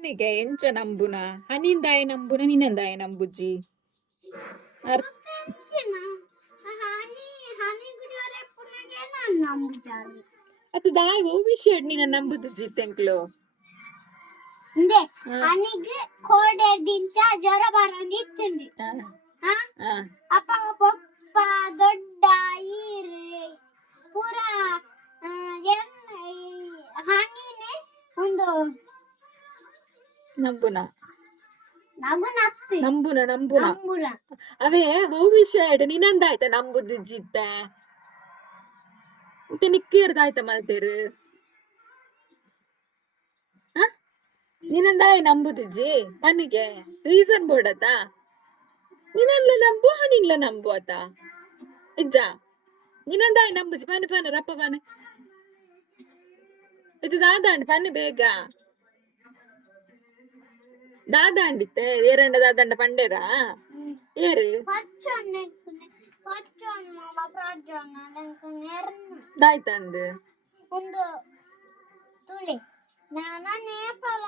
ನಿಗೆ ಎಂಚ ನಂಬುನ ಹನಿಂದಾಯ ನಂಬುನ ನಿನ್ನಂದಾಯ ನಂಬುಜಿ ಅರ್- ಅತ್ತ ದಾಯ ಓ ವಿಷಯ ನಿನ್ನ ನಂಬುದು ಜಿತ್ತೆಂಕ್ಲು ಹನಿಗೆ ಕೋಡೆರ್ದಿಂಚ ಜ್ವರ ಬರೋದಿತ್ತುಂಡು ಅಪ್ಪ ಪಪ್ಪ ದೊಡ್ಡ ಈರು ಪೂರ ಹನಿನೇ ಒಂದು ನಂಬುನ ನಗುನತ್ತು ನಂಬುನ ನಂಬುನ ನಂಬುನ ಅವೇ ಓ ವಿಷಯ ನಿನ್ನಂದಾಯ್ತ ನಂಬುದು ಜಿತ್ತ ಮತ್ತೆ ನಿಕ್ಕೇರ್ದಾಯ್ತ ಮಲ್ತೇರು ನಿನ್ನಂದಾಯ ನಂಬುದು ಜಿ ಪನಿಗೆ ರೀಸನ್ ಬೋರ್ಡತ ನಿನ್ನಲ್ಲ ನಂಬು ಹನಿನ್ಲ ನಂಬು ಆತ ಇಜ್ಜ ನಿನ್ನಂದಾಯ ನಂಬುಜಿ ಪನಿ ಪನಿ ರಪ್ಪ ಪನಿ ಇದು ದಾದಾಂಡ್ ಪನಿ ಬೇಗ ದಾದಾಂಡಿತ್ತೆ ಏರಂಡ ದಾದಂಡ ಪಂಡೇರ ಏರು ದಾಯ್ತಂದು ಒಂದು ತುಳಿ ನಾನ ನೇಪಾಳ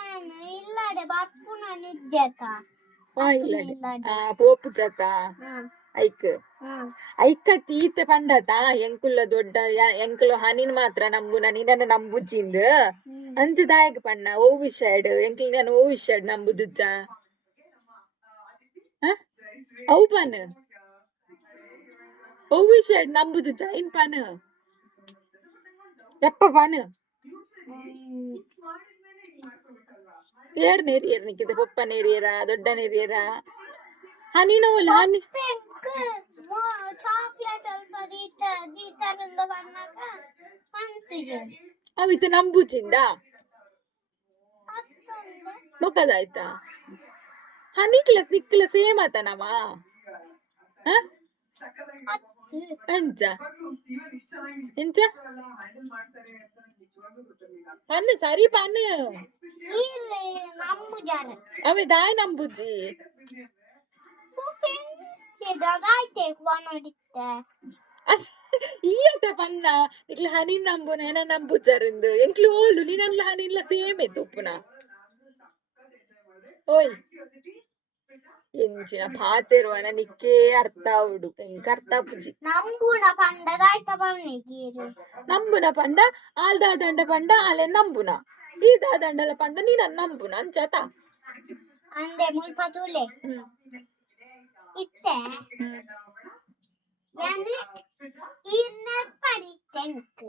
ಇಲ್ಲಡೆ ಬರ್ಪುನ ನಿದ್ಯತ ಪೋಪು ಜತ ಐಕ್ ಐಕ್ಕ ತೀತ ಪಂಡತ ಎಂಕುಲ್ಲ ದೊಡ್ಡ ಎಂಕುಲು ಹನಿನ್ ಮಾತ್ರ ನಂಬುನ ನಿನ್ನ ನಂಬುಜಿಂದ ಅಂಜದಾಯಕ ಪಣ್ಣ ಓ ವಿಷಯಡ್ ಎಂಕಲ್ ನಾನು ಓ ವಿಷಯಡ್ ನಂಬುದುಜ್ಜ ಅವು ಪನ್ ಓ ವಿಷಯಡ್ ನಂಬುದುಜ್ಜ ಇನ್ ಪನ್ ಎಪ್ಪ ಪನ್ ಏರ್ ನೇರಿಯರ್ ನಿಕ್ಕಿದ ಪೊಪ್ಪ ನೇರಿಯರ ದೊಡ್ಡ ನೇರಿಯರ ಹನಿನೋ ಹನಿ ಚಾಕ್ಲೇಟ್ ಅಲ್ಪ ದೀತರಿಂದ ಬಣ್ಣಕ ಅಂತಿದೆ ಅವಿತ ನಂಬುಚಿಂದ ಮೊಕ್ಕದಾಯ್ತಾ ಹನಿಕ್ಲಸ್ ನಿಕ್ಲ ಸೇಮ್ ಆತನವ ಎಂಚ ಎಂಚ ಪನ್ನು ಸರಿ ಪನ್ನು ಅವೆ ದಾಯ್ ನಂಬುಜಿ ಈಯತ ಪನ್ನ ಇಕ್ಲ ಹನಿ ನಂಬುನ ಏನ ನಂಬುಜಾರಿಂದು ಎಂಕ್ಲು ಓಲು ನೀನಲ್ಲ ಹನಿಲ್ಲ ಸೇಮ್ ಐತು ಉಪ್ಪುನ ಓಯ್ ಎಂಚಿನ ಪಾತೆರುವನ ನಿಕ್ಕೇ ಅರ್ಥ ಉಡು ಎಂಕ ಅರ್ಥ ಪುಜಿ ನಂಬುನ ಪಂಡ ದಾಯ್ತ ಪನ್ನಿಗೀರು ನಂಬುನ ಪಂಡ ಆಲ್ ದಾದಂಡ ಪಂಡ ಆಲೆ ನಂಬುನ ಈ ದಾದಂಡಲ ಪಂಡ ನೀನ ನಂಬುನ ಅಂಚತ ಅಂದೆ ಮುಲ್ಪ ತೂಲೆ ಇತ್ತೆ ಯಾನೆ ಈರ್ ನೆರ್ಪರಿ ತೆಂಕ್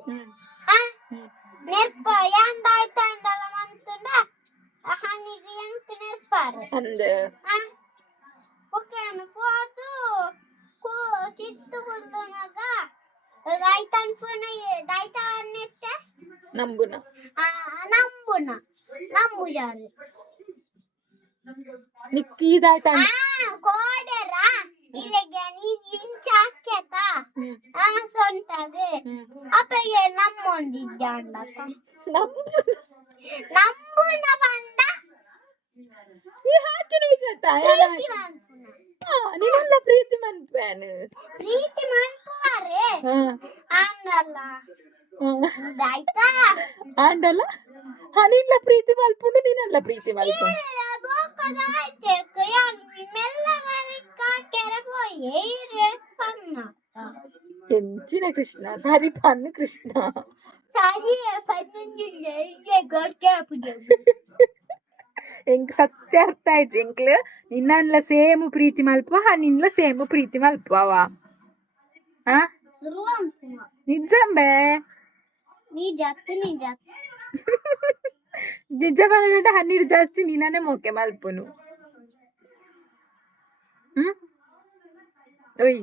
ನೆರ್ಪ ಯಾಂದಾಯ್ತ ಅಂಡಲ ಮಂತುಂಡ ಹನಿಗೆ ಎಂಕ್ ನೆರ್ಪಾರು ಅಂದೆ ಒಕ್ಕೇನು ಪೋದು ಚಿಟ್ಟು ಕುಲ್ಲುನಗ ದೈತನ್ ಪುನ ದೈತ ಅನ್ನೆತ್ತೆ ನಂಬುನ ನಂಬುನ ನಂಬುಜಾರು ನಿಕ್ಕಿ ಇದಾಯ್ತ ಕೋಡೆರ ಇರೆಗೆ ನೀ ಇಂಚ ಹಾಕ್ಯತ ಸೊಂಟಗೆ ಅಪ್ಪಗೆ ನಮ್ಮೊಂದಿದ್ದಾಂಡತ ನಂಬುನ ಬಂದ ಈ ಹಾಕಿನ ಈಗತ್ತ ನೀನೆಲ್ಲ ಪ್ರೀತಿ ಮನ್ಪೇನು ಪ್ರೀತಿ ಮನ್ಪಾರೆ ಆಂಡಲ್ಲ ದಾಯ್ತಾ ಆಂಡಲ್ಲ ಹನಿಲ್ಲ ಪ್ರೀತಿ ಮಲ್ಪುಂಡು ನೀನೆಲ್ಲ ಪ್ರೀತಿ ಮಲ್ಪುಂಡು ಎಂಚಿನ ಕೃಷ್ಣ ಸರಿ ಪನ್ನು ಕೃಷ್ಣ ಎಂಕ್ ಸತ್ಯ ಅರ್ಥ ಆಯ್ತು ಎಂಕ್ಲು ನಿನ್ನಲ್ಲ ಸೇಮು ಪ್ರೀತಿ ಮಲ್ಪ ನಿನ್ಲ ಸೇಮು ಪ್ರೀತಿ ಮಲ್ಪವ ನಿಜಂಬೆ ನಿಜ ಬರಗಂಟ ಹನ್ನೆರಡು ಜಾಸ್ತಿ ನೀನೇ ಮೊಕ್ಕೆ ಮಲ್ಪುನು ಓಯ್